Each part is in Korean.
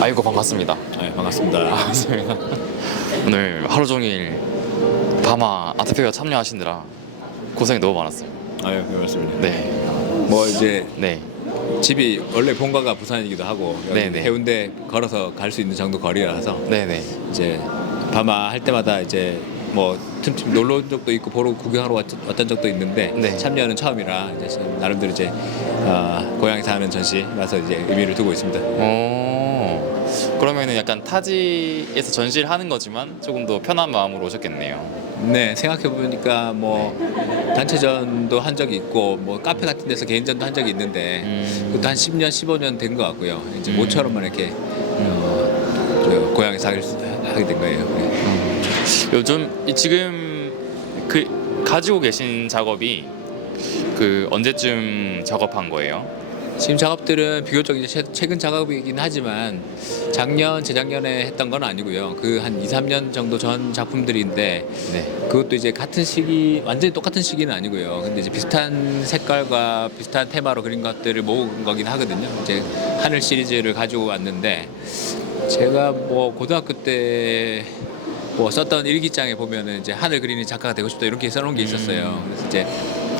아이고 반갑습니다. 네, 반갑습니다. 반갑습니다. 오늘 하루 종일 바마 아트페어 참여하시느라 고생이 너무 많았어요. 아유, 반갑습니다. 네, 뭐 이제 네, 집이 원래 본가가 부산이기도 하고 여기 네네. 해운대 걸어서 갈 수 있는 정도 거리라서 네, 네. 이제 바마 할 때마다 이제 뭐 틈틈 놀러 온 적도 있고 보러 구경하러 왔던 적도 있는데 네. 참여는 처음이라 이제 나름대로 이제 고향에서 하는 전시라서 이제 의미를 두고 있습니다. 그러면은 약간 타지에서 전시를 하는 거지만 조금 더 편한 마음으로 오셨겠네요. 네, 생각해 보니까 뭐 단체전도 한 적이 있고 뭐 카페 같은 데서 개인전도 한 적이 있는데 그것도 한 10년, 15년 된 것 같고요. 이제 모처럼만 이렇게 저 고향에서 하게 된 거예요. 네. 요즘 지금 그 가지고 계신 작업이 그 언제쯤 작업한 거예요? 지금 작업들은 비교적 이제 최근 작업이긴 하지만 작년, 재작년에 했던 건 아니고요. 그 한 2, 3년 정도 전 작품들인데 네. 그것도 이제 같은 시기, 완전히 똑같은 시기는 아니고요. 근데 이제 비슷한 색깔과 비슷한 테마로 그린 것들을 모은 거긴 하거든요. 이제 하늘 시리즈를 가지고 왔는데 제가 뭐 고등학교 때 뭐 썼던 일기장에 보면은 이제 하늘 그리는 작가가 되고 싶다 이렇게 써놓은 게 있었어요. 그래서 이제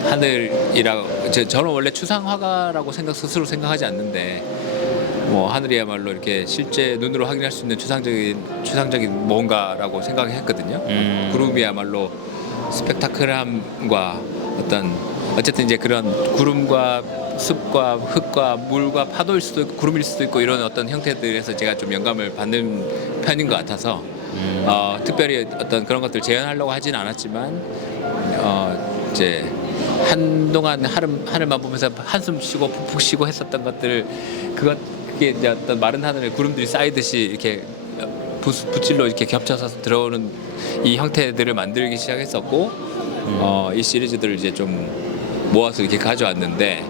하늘이라고 저는 원래 추상 화가라고 스스로 생각하지 않는데 뭐 하늘이야말로 이렇게 실제 눈으로 확인할 수 있는 추상적인 뭔가라고 생각했거든요. 구름이야말로 스펙타클함과 어쨌든 이제 그런 구름과 습과 흙과 물과 파도일 수도 있고 구름일 수도 있고 이런 어떤 형태들에서 제가 좀 영감을 받는 편인 것 같아서 특별히 어떤 그런 것들 재현하려고 하진 않았지만 이제 한동안 하늘만 보면서 한숨 쉬고 푹푹 쉬고 했었던 것들 그게 이제 어떤 마른 하늘에 구름들이 쌓이듯이 이렇게 붓질로 이렇게 겹쳐서 들어오는 이 형태들을 만들기 시작했었고 이 시리즈들을 이제 좀 모아서 이렇게 가져왔는데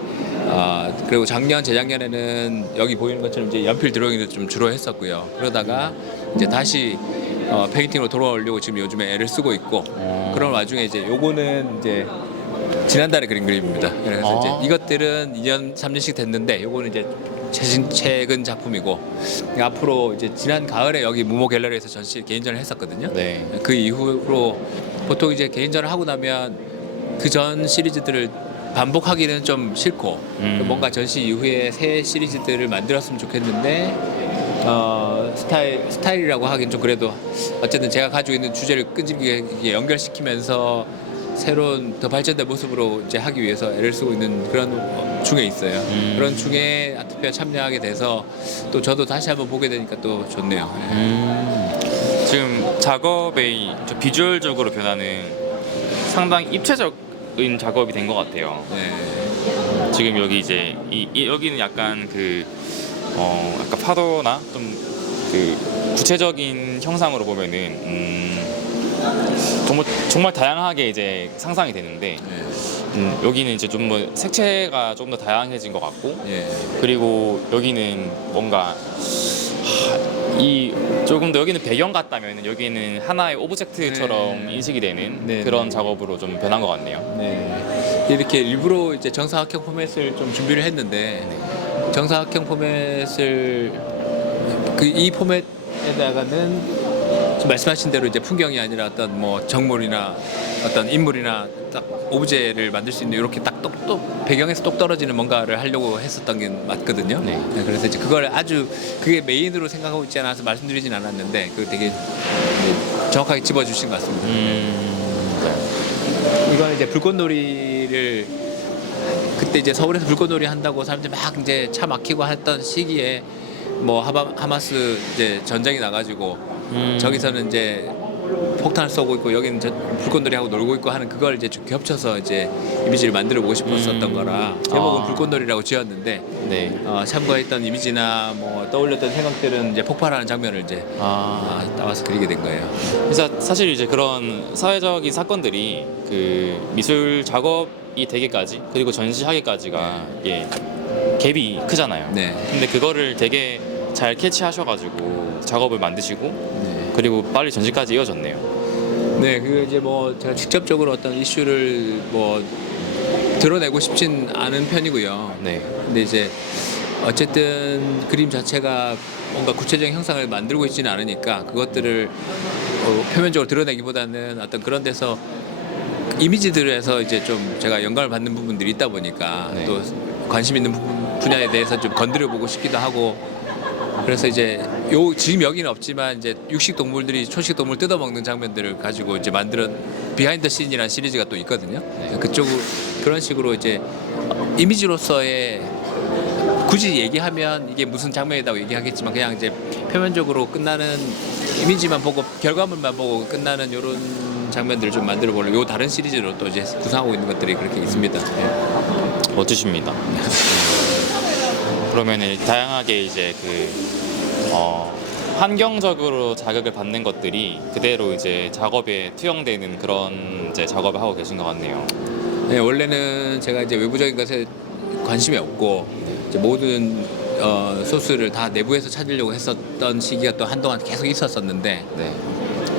그리고 작년 재작년에는 여기 보이는 것처럼 이제 연필 드로잉을 좀 주로 했었고요. 그러다가 이제 다시 페인팅으로 돌아오려고 지금 요즘에 애를 쓰고 있고 그런 와중에 이제 요거는 이제 지난달에 그린 그림입니다. 그래서 이제 이것들은 2년 3년씩 됐는데 요거는 이제 최근 작품이고 앞으로 이제 지난 가을에 여기 무모 갤러리에서 개인전을 했었거든요. 네. 그 이후로 보통 이제 개인전을 하고 나면 그 전 시리즈들을 반복하기는 좀 싫고 뭔가 전시 이후에 새 시리즈들을 만들었으면 좋겠는데 스타일이라고 하긴 좀 그래도 어쨌든 제가 가지고 있는 주제를 끈질기게 연결시키면서 새로운 더 발전된 모습으로 이제 하기 위해서 애를 쓰고 있는 그런 중에 있어요. 그런 중에 아트페어 참여하게 돼서 또 저도 다시 한번 보게 되니까 또 좋네요. 지금 작업의 비주얼적으로 변화는 상당히 입체적인 작업이 된 것 같아요. 네. 지금 여기 이제 여기는 약간 약간 파도나 좀 그 구체적인 형상으로 보면은 정말 다양하게 이제 상상이 되는데 여기는 이제 좀 뭐 색채가 좀 더 다양해진 것 같고 그리고 여기는 뭔가 조금 더 여기는 배경 같다면 여기는 하나의 오브젝트처럼 인식이 되는 그런 작업으로 좀 변한 것 같네요. 네. 이렇게 일부러 이제 정사각형 포맷을 좀 준비를 했는데 정사각형 포맷을 이 포맷에다가는 지금 말씀하신 대로 이제 풍경이 아니라 어떤 뭐 정물이나 어떤 인물이나 딱 오브제를 만들 수 있는 이렇게 딱 배경에서 똑 떨어지는 뭔가를 하려고 했었던 게 맞거든요. 네. 그래서 이제 그걸 그게 메인으로 생각하고 있지 않아서 말씀드리진 않았는데 그 되게 정확하게 집어주신 것 같습니다. 이거는 이제 불꽃놀이를 그때 이제 서울에서 불꽃놀이 한다고 사람들이 막 이제 차 막히고 했던 시기에 뭐 하마스 이제 전쟁이 나가지고 저기서는 이제 폭탄을 쏘고 있고 여기는 불꽃놀이 하고 놀고 있고 하는 그걸 이제 겹쳐서 이제 이미지를 만들어 보고 싶었었던 거라 제목은 불꽃놀이라고 지었는데 참고했던 이미지나 뭐 떠올렸던 생각들은 이제 폭발하는 장면을 이제 따와서 그리게 된 거예요. 그래서 사실 이제 그런 사회적인 사건들이 그 미술 작업이 되기까지 그리고 전시하기까지가 갭이 크잖아요. 근데 그거를 되게 잘 캐치하셔가지고 작업을 만드시고 그리고 빨리 전시까지 이어졌네요. 네, 그 이제 뭐 제가 직접적으로 어떤 이슈를 뭐 드러내고 싶진 않은 편이고요. 근데 이제 어쨌든 그림 자체가 뭔가 구체적인 형상을 만들고 있지는 않으니까 그것들을 표면적으로 드러내기보다는 어떤 그런 데서 이미지들에서 이제 좀 제가 영감을 받는 부분들이 있다 보니까 네. 또 관심 있는 분야에 대해서 좀 건드려 보고 싶기도 하고 그래서 이제 지금 여기는 없지만 이제 육식 동물들이 초식 동물 뜯어먹는 장면들을 가지고 이제 만들어 비하인드 씬이라는 시리즈가 또 있거든요. 그쪽 그런 식으로 이제 이미지로서의 굳이 얘기하면 이게 무슨 장면이라고 얘기하겠지만 그냥 이제 표면적으로 끝나는 이미지만 보고 결과물만 보고 끝나는 이런 장면들을 좀 만들어 보려고 요 다른 시리즈로 또 이제 구성하고 있는 것들이 그렇게 있습니다. 예. 멋지십니다. 그러면은 다양하게 이제 환경적으로 자극을 받는 것들이 그대로 이제 작업에 투영되는 그런 이제 작업을 하고 계신 것 같네요. 네, 원래는 제가 이제 외부적인 것에 관심이 없고 이제 모든 소스를 다 내부에서 찾으려고 했었던 시기가 또 한동안 계속 있었었는데 네.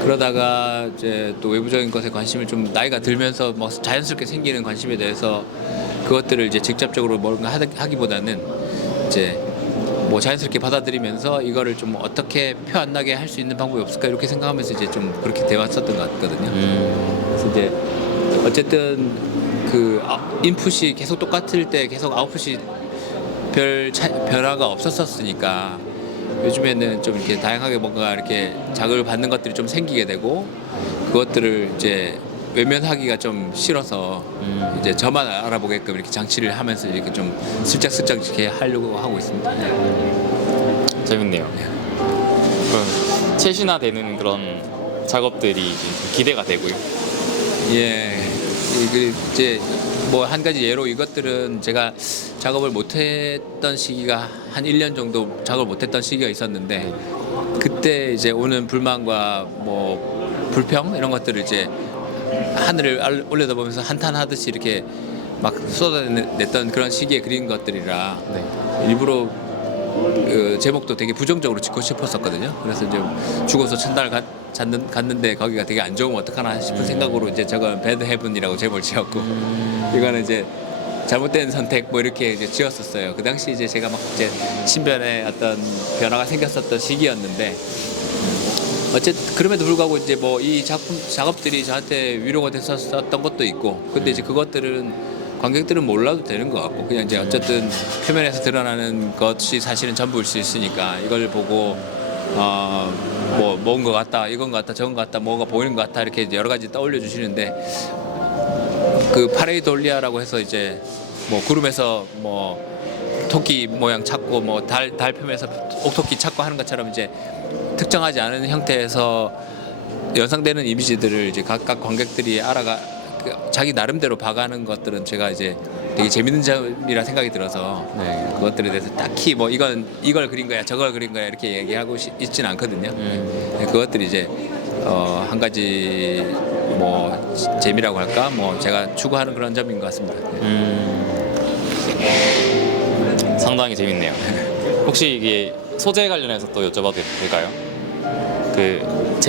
그러다가 이제 또 외부적인 것에 관심을 좀 나이가 들면서 뭐 자연스럽게 생기는 관심에 대해서 그것들을 이제 직접적으로 뭔가 하기보다는 이제 뭐 자연스럽게 받아들이면서 이거를 좀 어떻게 표 안 나게 할 수 있는 방법이 없을까 이렇게 생각하면서 이제 좀 그렇게 되왔었던 것 같거든요. 그래서 이제 어쨌든 그 인풋이 계속 똑같을 때 계속 아웃풋이 변화가 없었으니까 요즘에는 좀 이렇게 다양하게 뭔가 이렇게 자극을 받는 것들이 좀 생기게 되고 그것들을 이제 외면하기가 좀 싫어서 이제 저만 알아보게끔 이렇게 장치를 하면서 이렇게 좀 슬쩍슬쩍 이렇게 하려고 하고 있습니다. 재밌네요. 그럼 최신화되는 그런 작업들이 좀 기대가 되고요. 예, 이제 뭐 한 가지 예로 이것들은 제가 작업을 못했던 시기가 한 1년 정도 작업을 못했던 시기가 있었는데 그때 이제 오는 불만과 뭐 불평 이런 것들을 이제 하늘을 올려다보면서 한탄하듯이 이렇게 막 쏟아냈던 그런 시기에 그린 것들이라 네. 일부러 그 제목도 되게 부정적으로 짓고 싶었었거든요. 그래서 이제 죽어서 천당을 갔는데 거기가 되게 안 좋으면 어떡하나 싶은 생각으로 이제 저건 배드 헤븐이라고 제목을 지었고 이거는 이제 잘못된 선택 뭐 이렇게 이제 지었었어요. 그 당시 이제 제가 막 이제 신변에 어떤 변화가 생겼었던 시기였는데 어쨌든 그럼에도 불구하고 이제 뭐 이 작업들이 저한테 위로가 됐었던 것도 있고 근데 이제 그것들은 관객들은 몰라도 되는 것 같고 그냥 이제 어쨌든 표면에서 드러나는 것이 사실은 전부일 수 있으니까 이걸 보고 뭐 뭔 것 같다 이건 것 같다 저건 것 같다 뭐가 보이는 것 같다 이렇게 여러 가지 떠올려 주시는데 그 파레이돌리아라고 해서 이제 뭐 구름에서 뭐 토끼 모양 찾고 뭐 달 표면에서 옥토끼 찾고 하는 것처럼 이제 특정하지 않은 형태에서 연상되는 이미지들을 이제 각각 관객들이 자기 나름대로 봐가는 것들은 제가 이제 되게 재밌는 점이라 생각이 들어서 네. 그것들에 대해서 딱히 뭐 이걸 그린 거야 저걸 그린 거야 이렇게 얘기하고 있지는 않거든요. 네, 그것들이 이제 한 가지 뭐 재미라고 할까 뭐 제가 추구하는 그런 점인 것 같습니다. 상당히 재밌네요. 혹시 이게 소재 관련해서 또 여쭤봐도 될까요? 그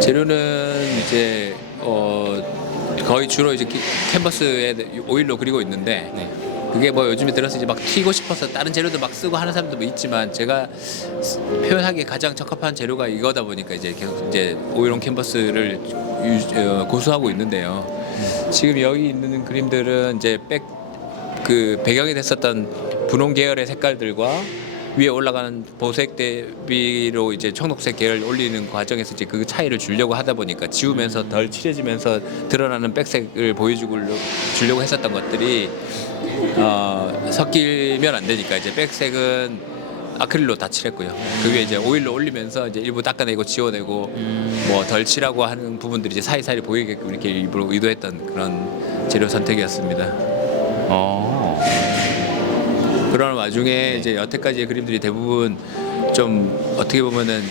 재료는 이제 거의 주로 이제 캔버스에 오일로 그리고 있는데 네. 그게 뭐 요즘에 들어서 이제 막 튀고 싶어서 다른 재료도 막 쓰고 하는 사람도 뭐 있지만 제가 표현하기에 가장 적합한 재료가 이거다 보니까 이제 계속 이제 오일온 캔버스를 고수하고 있는데요. 지금 여기 있는 그림들은 이제 그 배경이 됐었던 분홍 계열의 색깔들과 위에 올라가는 보색 대비로 이제 청록색 계열 올리는 과정에서 이제 그 차이를 주려고 하다 보니까 지우면서 덜 칠해지면서 드러나는 백색을 주려고 했었던 것들이 섞이면 안 되니까 이제 백색은 아크릴로 다 칠했고요. 그 위에 이제 오일로 올리면서 이제 일부 닦아내고 지워내고 뭐 덜 칠하고 하는 부분들이 이제 사이사이 보이게끔 이렇게 일부러 의도했던 그런 재료 선택이었습니다. 그런 와중에 이제 여태까지의 그림들이 대부분 좀 어떻게 보면은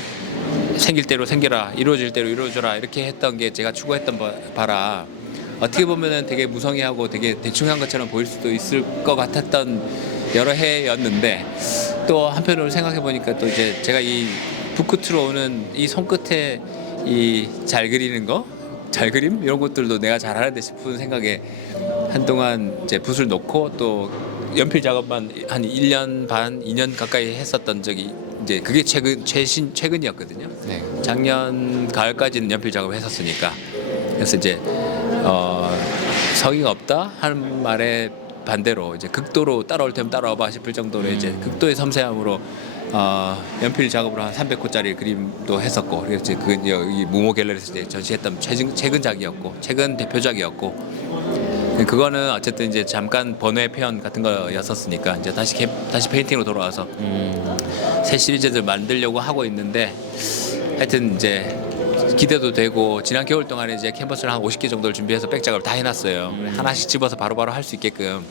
생길 대로 생겨라 이루어질 대로 이루어져라 이렇게 했던 게 제가 추구했던 바라 어떻게 보면은 되게 무성의하고 되게 대충한 것처럼 보일 수도 있을 것 같았던 여러 해였는데 또 한편으로 생각해 보니까 또 이제 제가 이 붓끝으로 오는 이 손끝에 이 잘 그리는 거 잘 그림 이런 것들도 내가 잘하는데 싶은 생각에 한동안 이제 붓을 놓고 또 연필 작업만 한 1년 반, 2년 가까이 했었던 적이 이제 그게 최근이었거든요. 네. 작년 가을까지는 연필 작업을 했었으니까. 그래서 이제 성의가 없다 하는 말에 반대로 이제 극도로 따라올 테면 따라와봐 싶을 정도로 이제 극도의 섬세함으로 연필 작업으로 한 300호짜리 그림도 했었고, 그래서 이제 그 여기 무모 갤러리에서 이제 전시했던 최근작이었고, 최근 대표작이었고, 그거는 어쨌든 이제 잠깐 번외 표현 같은 거였었으니까 이제 다시 페인팅으로 돌아와서 새 시리즈들 만들려고 하고 있는데, 하여튼 이제 기대도 되고, 지난 겨울 동안에 이제 캔버스를 한 50개 정도를 준비해서 백작업을 다 해놨어요. 하나씩 집어서 바로바로 할 수 있게끔.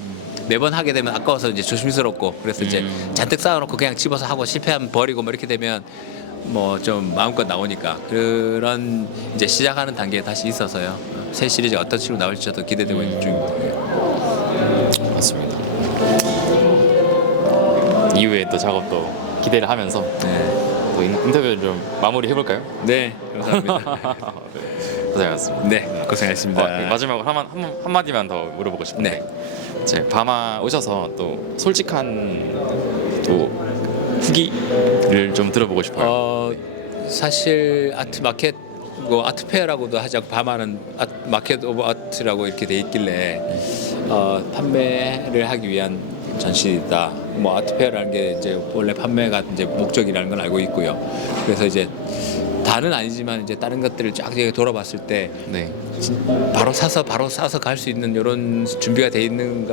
매번 하게 되면 아까워서 이제 조심스럽고, 그래서 이제 잔뜩 쌓아놓고 그냥 집어서 하고 실패하면 버리고 뭐 이렇게 되면 뭐 좀 마음껏 나오니까, 그런 이제 시작하는 단계에 다시 있어서요. 새 시리즈 어떤 식으로 나올지 저도 기대되고 있는 중입니다. 맞습니다. 이후에 또 작업도 기대를 하면서 네, 또 인터뷰를 좀 마무리 해볼까요? 네, 감사합니다. 고생하셨습니다. 네, 고생하셨습니다. 마지막으로 한 마디만 더 물어보고 싶은데, 이제 바마 오셔서 또 솔직한 또 후기를 좀 들어보고 싶어요. 사실 아트 마켓, 뭐 아트 페어라고도 하지 않고 바마는 마켓 오브 아트라고 이렇게 돼 있길래 판매를 하기 위한 전시다. 뭐 아트 페어라는 게 이제 원래 판매가 이제 목적이라는 건 알고 있고요. 그래서 이제 다는 아니지만 이제 다른 것들을 쫙 돌아봤을 때 네. 바로 싸서 갈 수 있는 이런 준비가 돼 있는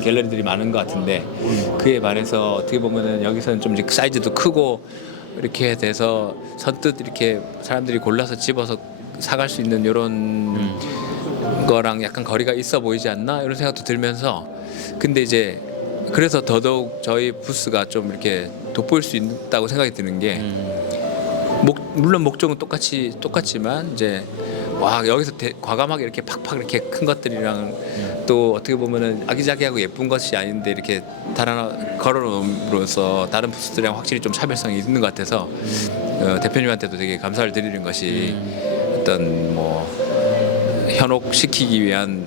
갤러리들이 많은 것 같은데, 그에 반해서 어떻게 보면은 여기서는 좀 이제 사이즈도 크고 이렇게 돼서 선뜻 이렇게 사람들이 골라서 집어서 사갈 수 있는 이런 거랑 약간 거리가 있어 보이지 않나 이런 생각도 들면서, 근데 이제 그래서 더더욱 저희 부스가 좀 이렇게 돋보일 수 있다고 생각이 드는 게, 물론 목적은 똑같지만 이제 와 여기서 과감하게 이렇게 팍팍 이렇게 큰 것들이랑 또 어떻게 보면은 아기자기하고 예쁜 것이 아닌데 이렇게 걸어놓음으로써 다른 부스들이랑 확실히 좀 차별성이 있는 것 같아서 대표님한테도 되게 감사를 드리는 것이, 어떤 뭐 현혹시키기 위한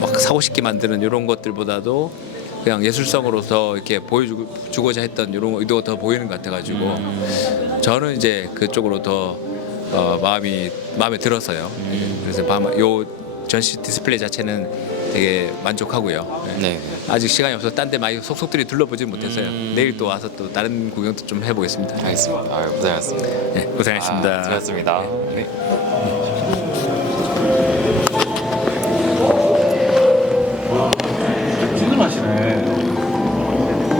막 사고 싶게 만드는 이런 것들보다도 그냥 예술성으로 더 이렇게 보여주고자 했던 이런 의도가 더 보이는 것 같아가지고 저는 이제 그쪽으로 더 마음에 들어서요. 그래서 요 전시 디스플레이 자체는 되게 만족하고요. 네. 아직 시간이 없어서 딴 데 많이 속속들이 둘러보지 못해서요. 내일 또 와서 또 다른 구경도 좀 해보겠습니다. 알겠습니다. 고생하셨습니다. 네, 고생하셨습니다. 수고하셨습니다. 네.